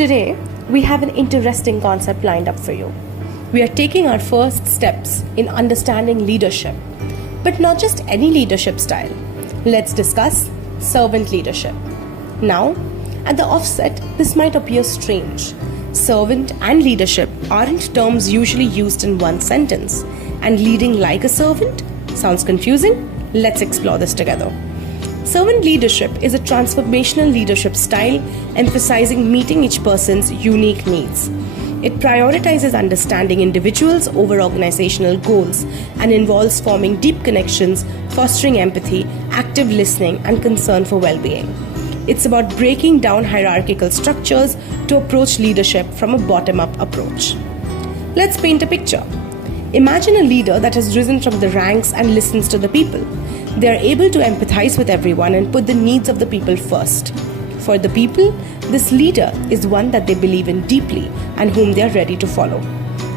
Today, we have an interesting concept lined up for you. We are taking our first steps in understanding leadership, but not just any leadership style. Let's discuss servant leadership. Now, at the offset, this might appear strange. Servant and leadership aren't terms usually used in one sentence, and leading like a servant sounds confusing? Let's explore this together. Servant leadership is a transformational leadership style emphasizing meeting each person's unique needs. It prioritizes understanding individuals over organizational goals and involves forming deep connections, fostering empathy, active listening, and concern for well-being. It's about breaking down hierarchical structures to approach leadership from a bottom-up approach. Let's paint a picture. Imagine a leader that has risen from the ranks and listens to the people. They are able to empathize with everyone and put the needs of the people first. For the people, this leader is one that they believe in deeply and whom they are ready to follow.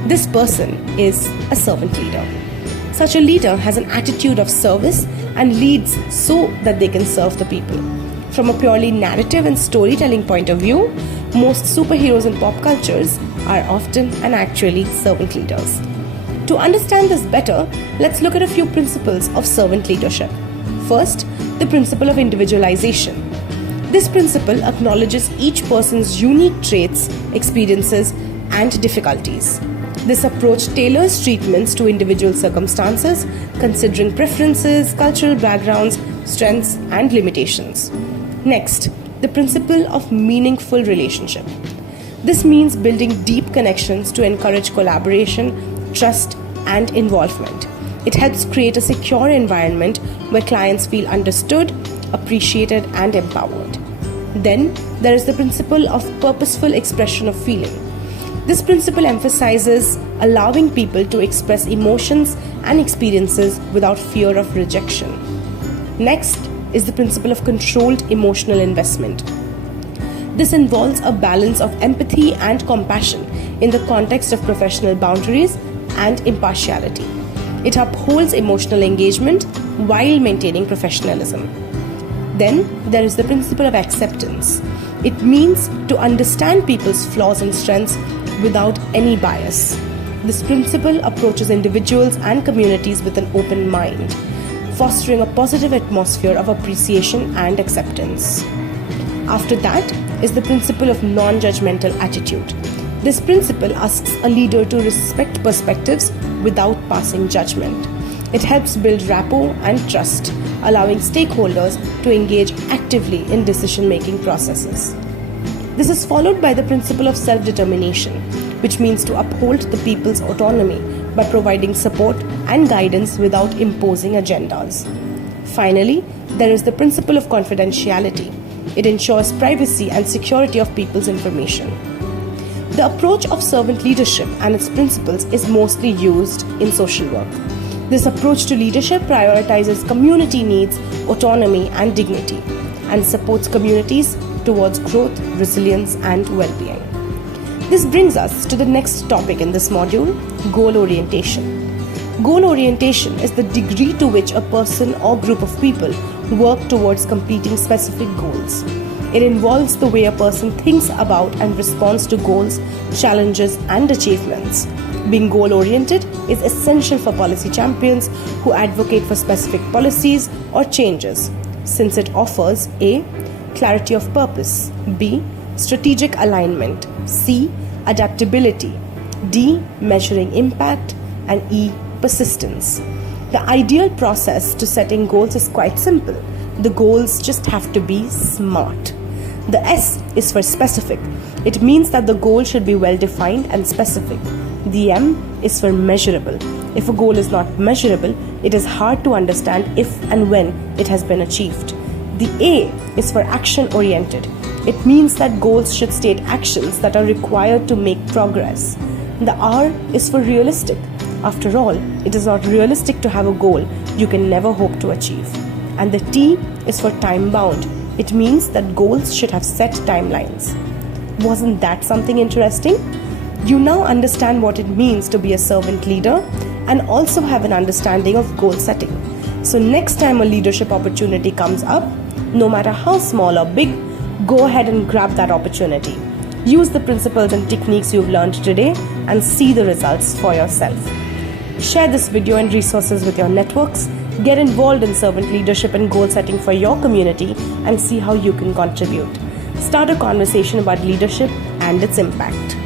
This person is a servant leader. Such a leader has an attitude of service and leads so that they can serve the people. From a purely narrative and storytelling point of view, most superheroes in pop cultures are often and actually servant leaders. To understand this better, let's look at a few principles of servant leadership. First, the principle of individualization. This principle acknowledges each person's unique traits, experiences, and difficulties. This approach tailors treatments to individual circumstances, considering preferences, cultural backgrounds, strengths, and limitations. Next, the principle of meaningful relationship. This means building deep connections to encourage collaboration, trust, and involvement. It helps create a secure environment where clients feel understood, appreciated, and empowered. Then, there is the principle of purposeful expression of feeling. This principle emphasizes allowing people to express emotions and experiences without fear of rejection. Next is the principle of controlled emotional investment. This involves a balance of empathy and compassion in the context of professional boundaries and impartiality. It upholds emotional engagement while maintaining professionalism. Then there is the principle of acceptance. It means to understand people's flaws and strengths without any bias. This principle approaches individuals and communities with an open mind, fostering a positive atmosphere of appreciation and acceptance. After that is the principle of non-judgmental attitude. This principle asks a leader to respect perspectives without passing judgment. It helps build rapport and trust, allowing stakeholders to engage actively in decision-making processes. This is followed by the principle of self-determination, which means to uphold the people's autonomy by providing support and guidance without imposing agendas. Finally, there is the principle of confidentiality. It ensures privacy and security of people's information. The approach of servant leadership and its principles is mostly used in social work. This approach to leadership prioritizes community needs, autonomy, and dignity, and supports communities towards growth, resilience, and well-being. This brings us to the next topic in this module, goal orientation. Goal orientation is the degree to which a person or group of people work towards completing specific goals. It involves the way a person thinks about and responds to goals, challenges, and achievements. Being goal-oriented is essential for policy champions who advocate for specific policies or changes, since it offers A. clarity of purpose, B. strategic alignment, C. adaptability, D. measuring impact, and E. persistence. The ideal process to setting goals is quite simple. The goals just have to be SMART. The S is for specific. It means that the goal should be well defined and specific. The M is for measurable. If a goal is not measurable, it is hard to understand if and when it has been achieved. The A is for action oriented. It means that goals should state actions that are required to make progress. The R is for realistic. After all, it is not realistic to have a goal you can never hope to achieve. And the T is for time bound. It means that goals should have set timelines. Wasn't that something interesting? You now understand what it means to be a servant leader and also have an understanding of goal setting. So next time a leadership opportunity comes up, no matter how small or big, go ahead and grab that opportunity. Use the principles and techniques you've learned today and see the results for yourself. Share this video and resources with your networks. Get involved in servant leadership and goal setting for your community and see how you can contribute. Start a conversation about leadership and its impact.